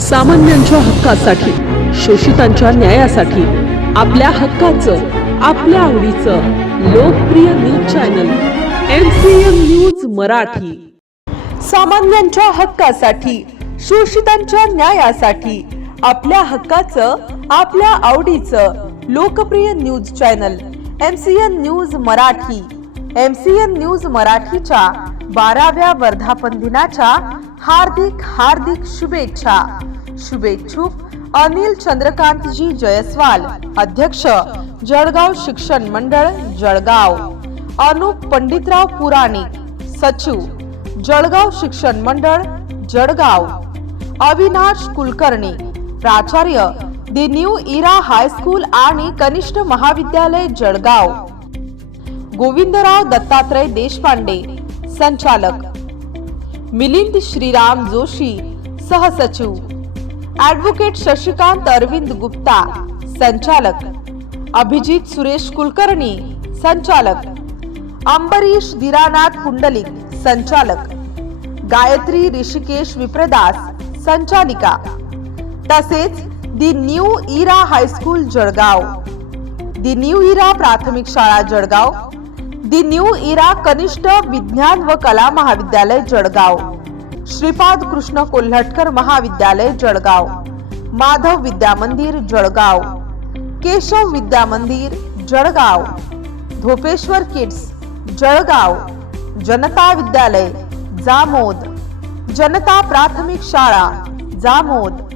सामान्यांच्या हक्कासाठी शोषितांच्या न्यायासाठी आपल्या हक्काचं आपल्या आवडीचं लोकप्रिय news channel M C M news Marathi. सामान्यांच्या हक्कासाठी शोषितांच्या न्यायासाठी आपल्या हक्काचं आपल्या आवडीचं लोकप्रिय news channel M C N news Marathi. M C N news मराठीच्या बाराव्या वर्धापन दिनाच्या हार्दिक हार्दिक शुभेच्छा. शुभेच्छुक अनिल चंद्रकांतजी जयस्वाल अध्यक्ष जळगाव शिक्षण मंडळ जळगाव. अनुप पंडितराव पुराणिक सचिव जळगाव शिक्षण मंडळ जळगाव. अविनाश कुलकर्णी प्राचार्य दि न्यू इरा हायस्कूल आणि कनिष्ठ महाविद्यालय जळगाव. गोविंदराव दत्तात्रय देशपांडे संचालक। मिलिंद श्रीराम जोशी सहसचिव ॲडव्होकेट शशिकांत अरविंद गुप्ता संचालक। अभिजित सुरेश कुलकर्णी संचालक। अंबरीश दिरानाथ पुंडलिक संचालक। गायत्री ऋषिकेश विप्रदास संचालिका। तसेच The New Era High School Jalgaon. The New Era प्राथमिक शाळा जळगाव दी न्यू इरा कनिष्ठ विज्ञान व कला महाविद्यालय जळगाव. श्रीपाद कृष्ण कोल्हटकर महाविद्यालय जळगाव. माधव विद्या मंदिर जळगाव. केशव विद्या मंदिर जळगाव. धोपेश्वर किड्स जळगाव. जनता विद्यालय जामोद. जनता प्राथमिक शाळा जामोद.